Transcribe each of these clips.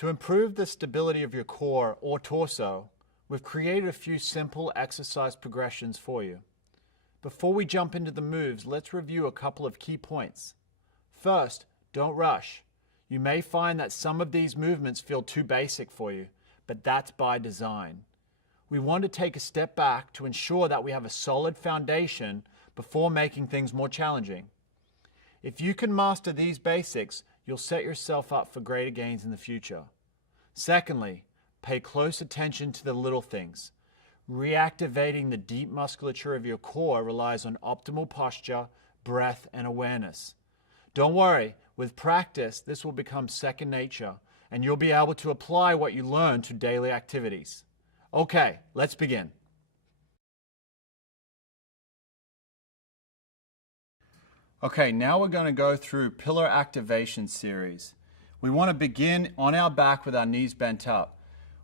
To improve the stability of your core or torso, we've created a few simple exercise progressions for you. Before we jump into the moves, let's review a couple of key points. First, don't rush. You may find that some of these movements feel too basic for you, but that's by design. We want to take a step back to ensure that we have a solid foundation before making things more challenging. If you can master these basics, you'll set yourself up for greater gains in the future. Secondly, pay close attention to the little things. Reactivating the deep musculature of your core relies on optimal posture, breath, and awareness. Don't worry, with practice, this will become second nature, and you'll be able to apply what you learn to daily activities. Okay, let's begin. Okay, now we're going to go through pillar activation series. We want to begin on our back with our knees bent up.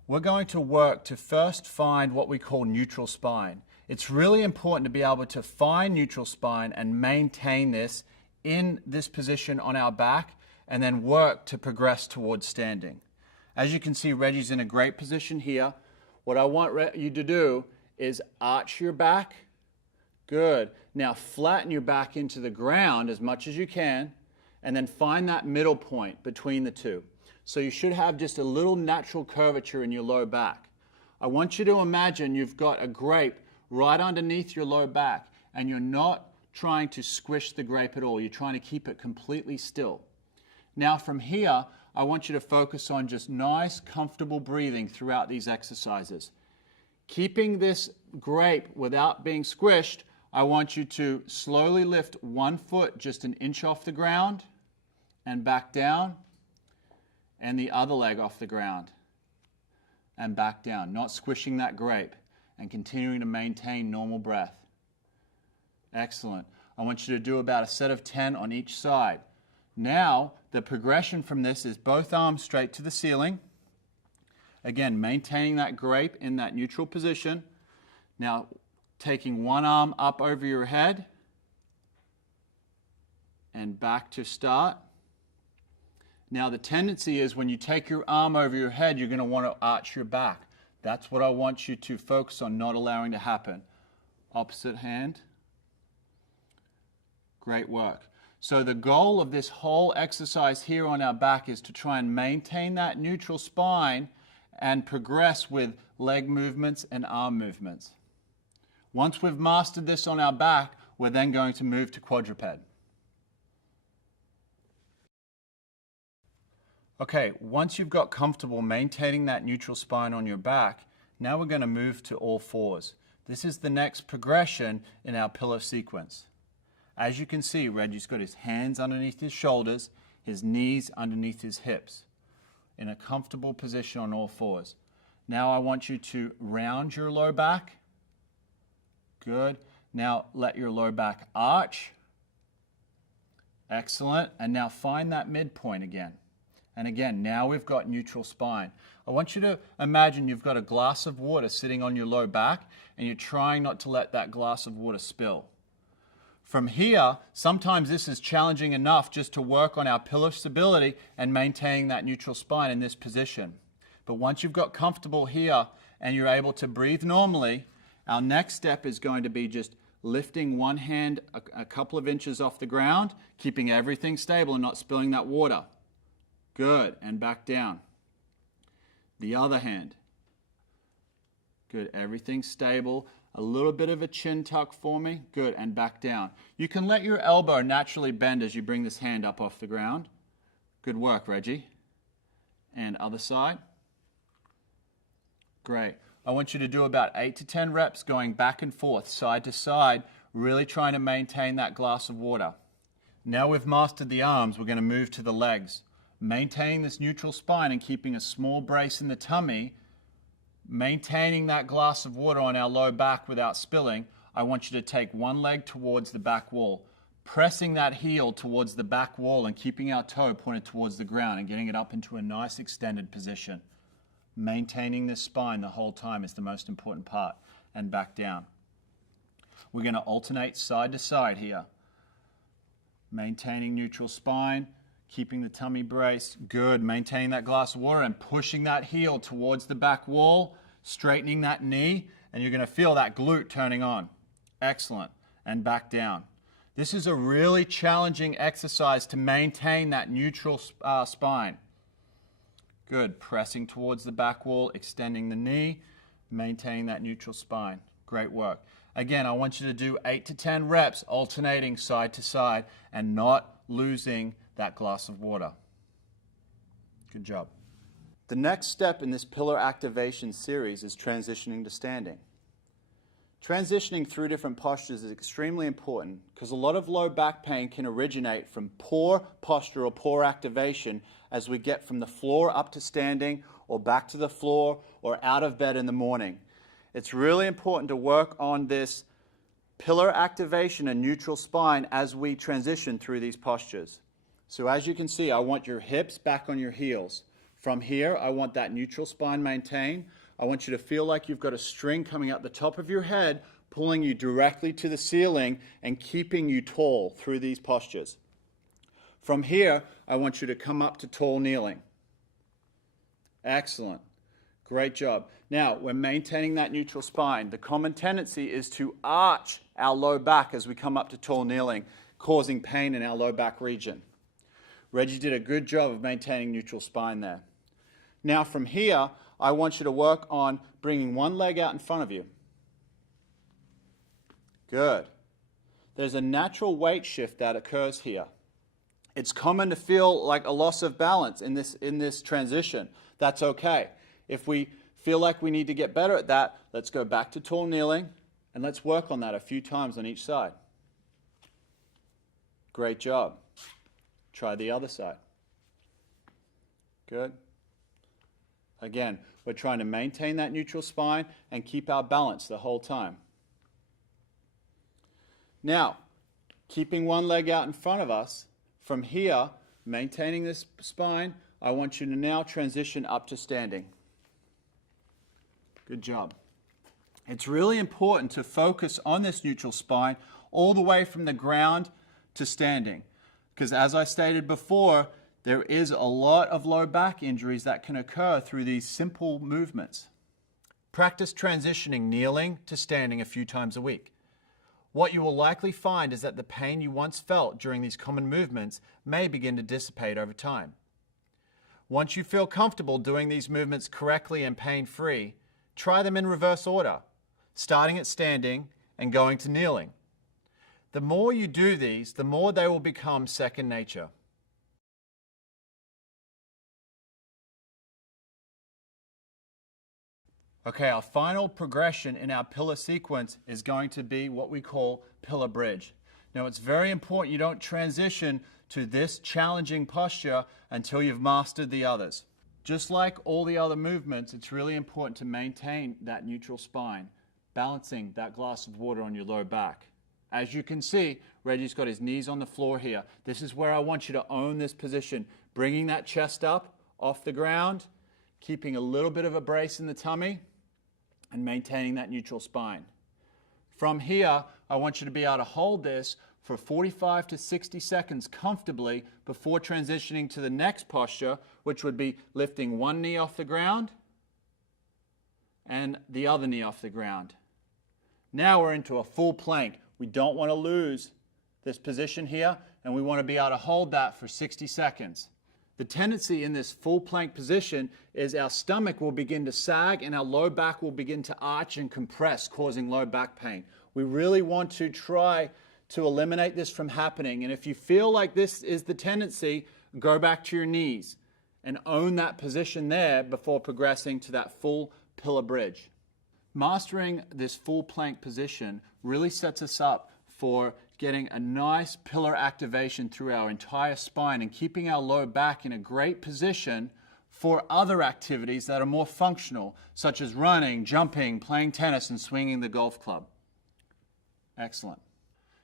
We're going to work to first find what we call neutral spine. It's really important to be able to find neutral spine and maintain this in this position on our back, and then work to progress towards standing. As you can see, Reggie's in a great position here. What I want you to do is arch your back. Good. Now flatten your back into the ground as much as you can, and then find that middle point between the two. So you should have just a little natural curvature in your low back. I want you to imagine you've got a grape right underneath your low back, and you're not trying to squish the grape at all. You're trying to keep it completely still. Now from here, I want you to focus on just nice, comfortable breathing throughout these exercises. Keeping this grape without being squished, I want you to slowly lift one foot just an inch off the ground and back down, and the other leg off the ground and back down, not squishing that grape, and continuing to maintain normal breath. Excellent. I want you to do about a set of 10 on each side. Now, the progression from this is both arms straight to the ceiling. Again, maintaining that grape in that neutral position. Now, taking one arm up over your head and back to start. Now, the tendency is when you take your arm over your head, you're going to want to arch your back. That's what I want you to focus on, not allowing to happen. Opposite hand. Great work. So the goal of this whole exercise here on our back is to try and maintain that neutral spine and progress with leg movements and arm movements. Once we've mastered this on our back, we're then going to move to quadruped. Okay, once you've got comfortable maintaining that neutral spine on your back, now we're going to move to all fours. This is the next progression in our pillar sequence. As you can see, Reggie's got his hands underneath his shoulders, his knees underneath his hips, in a comfortable position on all fours. Now I want you to round your low back. Good. Now let your low back arch. Excellent. And now find that midpoint again. And again, now we've got neutral spine. I want you to imagine you've got a glass of water sitting on your low back, and you're trying not to let that glass of water spill. From here, sometimes this is challenging enough just to work on our pillar stability and maintaining that neutral spine in this position. But once you've got comfortable here and you're able to breathe normally, our next step is going to be just lifting one hand a couple of inches off the ground, keeping everything stable and not spilling that water. Good, and back down. The other hand. Good, everything stable. A little bit of a chin tuck for me. Good, and back down. You can let your elbow naturally bend as you bring this hand up off the ground. Good work, Reggie. And other side. Great. I want you to do about 8 to 10 reps going back and forth, side to side, really trying to maintain that glass of water. Now we've mastered the arms, we're going to move to the legs. Maintaining this neutral spine and keeping a small brace in the tummy, maintaining that glass of water on our low back without spilling, I want you to take one leg towards the back wall, pressing that heel towards the back wall and keeping our toe pointed towards the ground and getting it up into a nice extended position. Maintaining this spine the whole time is the most important part, and back down. We're going to alternate side to side here. Maintaining neutral spine, Keeping the tummy braced. Good. Maintaining that glass of water and pushing that heel towards the back wall, straightening that knee, and you're going to feel that glute turning on. Excellent. And back down. This is a really challenging exercise to maintain that neutral spine. Good. Pressing towards the back wall, extending the knee, maintaining that neutral spine. Great work. Again, I want you to do 8 to 10 reps, alternating side to side and not losing that glass of water. Good job. The next step in this pillar activation series is transitioning to standing. Transitioning through different postures is extremely important because a lot of low back pain can originate from poor posture or poor activation as we get from the floor up to standing or back to the floor or out of bed in the morning. It's really important to work on this pillar activation and neutral spine as we transition through these postures. So as you can see, I want your hips back on your heels. From here, I want that neutral spine maintained. I want you to feel like you've got a string coming out the top of your head, pulling you directly to the ceiling and keeping you tall through these postures. From here, I want you to come up to tall kneeling. Excellent. Great job. Now, we're maintaining that neutral spine. The common tendency is to arch our low back as we come up to tall kneeling, causing pain in our low back region. Reggie did a good job of maintaining neutral spine there. Now from here, I want you to work on bringing one leg out in front of you. Good. There's a natural weight shift that occurs here. It's common to feel like a loss of balance in this transition. That's okay. If we feel like we need to get better at that, let's go back to tall kneeling and let's work on that a few times on each side. Great job. Try the other side. Good. Again, we're trying to maintain that neutral spine and keep our balance the whole time. Now, keeping one leg out in front of us, from here, maintaining this spine, I want you to now transition up to standing. Good job. It's really important to focus on this neutral spine all the way from the ground to standing. Because as I stated before, there is a lot of low back injuries that can occur through these simple movements. Practice transitioning kneeling to standing a few times a week. What you will likely find is that the pain you once felt during these common movements may begin to dissipate over time. Once you feel comfortable doing these movements correctly and pain-free, try them in reverse order, starting at standing and going to kneeling. The more you do these, the more they will become second nature. Okay, our final progression in our pillar sequence is going to be what we call pillar bridge. Now, it's very important you don't transition to this challenging posture until you've mastered the others. Just like all the other movements, it's really important to maintain that neutral spine, balancing that glass of water on your low back. As you can see, Reggie's got his knees on the floor here. This is where I want you to own this position, bringing that chest up off the ground, keeping a little bit of a brace in the tummy, and maintaining that neutral spine. From here, I want you to be able to hold this for 45 to 60 seconds comfortably before transitioning to the next posture, which would be lifting one knee off the ground and the other knee off the ground. Now we're into a full plank. We don't want to lose this position here, and we want to be able to hold that for 60 seconds. The tendency in this full plank position is our stomach will begin to sag and our low back will begin to arch and compress, causing low back pain. We really want to try to eliminate this from happening. And if you feel like this is the tendency, go back to your knees and own that position there before progressing to that full pillar bridge. Mastering this full plank position really sets us up for getting a nice pillar activation through our entire spine and keeping our low back in a great position for other activities that are more functional, such as running, jumping, playing tennis, and swinging the golf club. Excellent.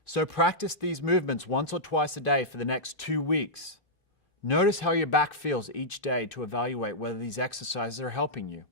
So practice these movements once or twice a day for the next 2 weeks. Notice how your back feels each day to evaluate whether these exercises are helping you.